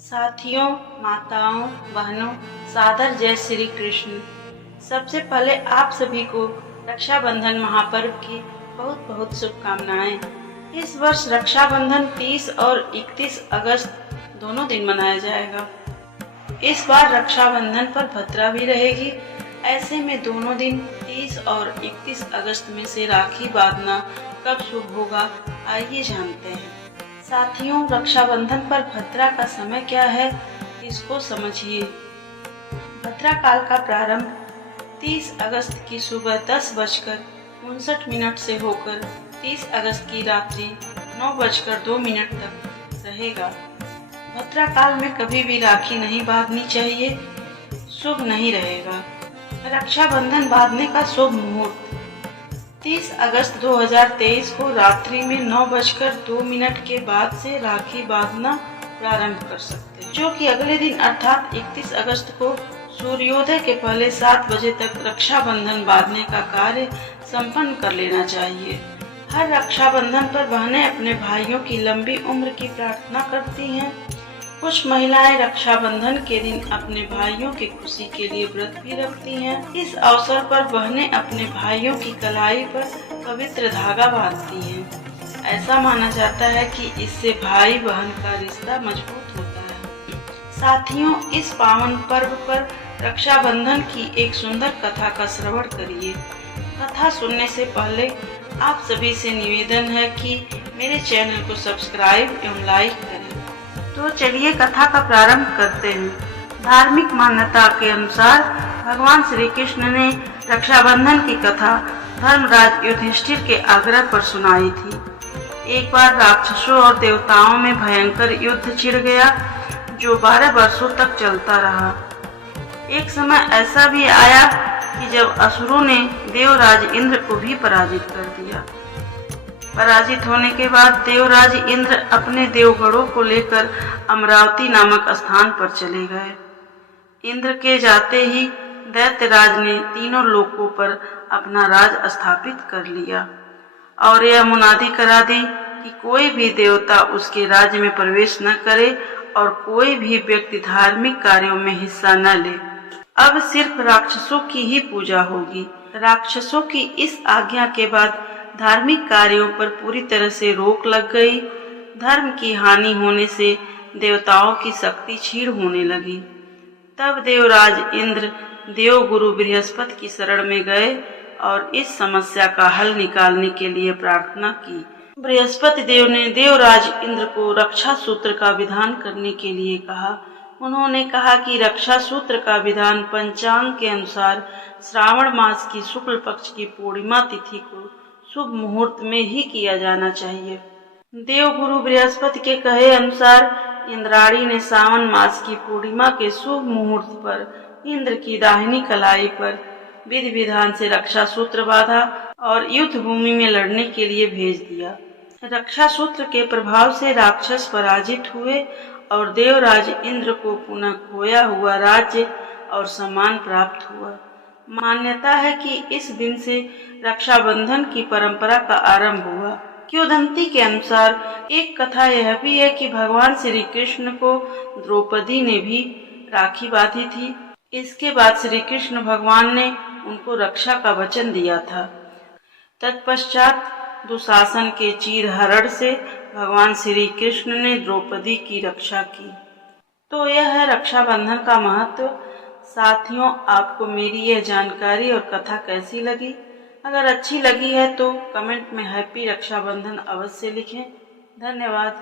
साथियों, माताओं, बहनों, सादर जय श्री कृष्ण। सबसे पहले आप सभी को रक्षाबंधन महापर्व की बहुत बहुत शुभकामनाएं। इस वर्ष रक्षाबंधन 30 और 31 अगस्त दोनों दिन मनाया जाएगा। इस बार रक्षाबंधन पर भद्रा भी रहेगी। ऐसे में दोनों दिन 30 और 31 अगस्त में से राखी बांधना कब शुभ होगा, आइए जानते हैं। साथियों, रक्षाबंधन पर भद्रा का समय क्या है, इसको समझिए। भद्रा काल का प्रारंभ 30 अगस्त की सुबह 10:59 से होकर 30 अगस्त की रात्रि 9:02 तक रहेगा। भद्रा काल में कभी भी राखी नहीं बांधनी चाहिए, शुभ नहीं रहेगा। रक्षाबंधन बांधने का शुभ मुहूर्त 30 अगस्त 2023 को रात्रि में 9:02 के बाद से राखी बांधना प्रारंभ कर सकते हैं, जो कि अगले दिन अर्थात 31 अगस्त को सूर्योदय के पहले 7 बजे तक रक्षाबंधन बांधने का कार्य संपन्न कर लेना चाहिए। हर रक्षाबंधन पर बहनें अपने भाइयों की लंबी उम्र की प्रार्थना करती हैं। कुछ महिलाएं रक्षाबंधन के दिन अपने भाइयों की खुशी के लिए व्रत भी रखती हैं। इस अवसर पर बहनें अपने भाइयों की कलाई पर पवित्र धागा बांधती हैं। ऐसा माना जाता है कि इससे भाई बहन का रिश्ता मजबूत होता है। साथियों, इस पावन पर्व पर रक्षाबंधन की एक सुंदर कथा का श्रवण करिए। कथा सुनने से पहले आप सभी से निवेदन है कि मेरे चैनल को सब्सक्राइब एवं लाइक करें। तो चलिए कथा का प्रारंभ करते हैं। धार्मिक मान्यता के अनुसार भगवान श्री कृष्ण ने रक्षाबंधन की कथा धर्मराज युधिष्ठिर के आग्रह पर सुनाई थी। एक बार राक्षसों और देवताओं में भयंकर युद्ध छिड़ गया, जो 12 वर्षों तक चलता रहा। एक समय ऐसा भी आया कि जब असुरों ने देवराज इंद्र को भी पराजित कर दिया। पराजित होने के बाद देवराज इंद्र अपने देवगणों को लेकर अमरावती नामक स्थान पर चले गए। इंद्र के जाते ही दैत्यराज ने तीनों लोकों पर अपना राज स्थापित कर लिया और यह मुनादी करा दी कि कोई भी देवता उसके राज्य में प्रवेश न करे और कोई भी व्यक्ति धार्मिक कार्यों में हिस्सा न ले। अब सिर्फ राक्षसों की ही पूजा होगी। राक्षसों की इस आज्ञा के बाद धार्मिक कार्यों पर पूरी तरह से रोक लग गई। धर्म की हानि होने से देवताओं की शक्ति क्षीण होने लगी। तब देवराज इंद्र देवगुरु बृहस्पति की शरण में गए और इस समस्या का हल निकालने के लिए प्रार्थना की। बृहस्पति देव ने देवराज इंद्र को रक्षा सूत्र का विधान करने के लिए कहा। उन्होंने कहा कि रक्षा सूत्र का विधान पंचांग के अनुसार श्रावण मास की शुक्ल पक्ष की पूर्णिमा तिथि को शुभ मुहूर्त में ही किया जाना चाहिए। देवगुरु बृहस्पति के कहे अनुसार इंद्राणी ने सावन मास की पूर्णिमा के शुभ मुहूर्त पर इंद्र की दाहिनी कलाई पर विधि विधान से रक्षा सूत्र बांधा और युद्ध भूमि में लड़ने के लिए भेज दिया। रक्षा सूत्र के प्रभाव से राक्षस पराजित हुए और देवराज इंद्र को पुनः खोया हुआ राज्य और सम्मान प्राप्त हुआ। मान्यता है कि इस दिन से रक्षाबंधन की परंपरा का आरंभ हुआ। किंवदंती के अनुसार एक कथा यह भी है कि भगवान श्री कृष्ण को द्रौपदी ने भी राखी बांधी थी। इसके बाद श्री कृष्ण भगवान ने उनको रक्षा का वचन दिया था। तत्पश्चात दुशासन के चीरहरण से भगवान श्री कृष्ण ने द्रौपदी की रक्षा की। तो यह है रक्षाबंधन का महत्व। साथियों, आपको मेरी यह जानकारी और कथा कैसी लगी? अगर अच्छी लगी है तो कमेंट में हैप्पी रक्षाबंधन अवश्य लिखें। धन्यवाद।